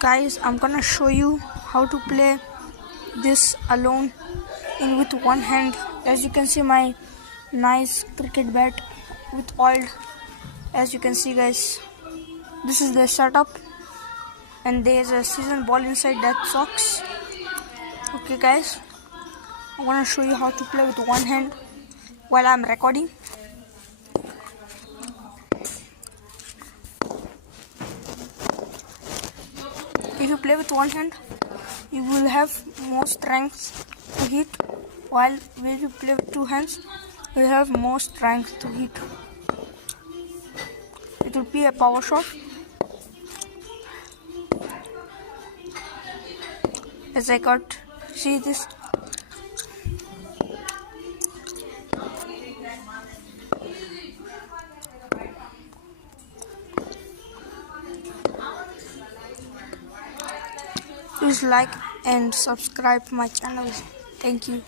Guys, I'm gonna show you how to play this alone in with one hand. As you can see, my nice cricket bat with oiled. As you can see, guys, this is the setup, and there's a season ball inside that socks. Okay, guys, I'm gonna show you how to play with one hand while I'm recording. If you play with one hand, you will have more strength to hit, while when you play with two hands, you will have more strength to hit. It will be a power shot. As I got, see this. Please like and subscribe my channel. Thank you.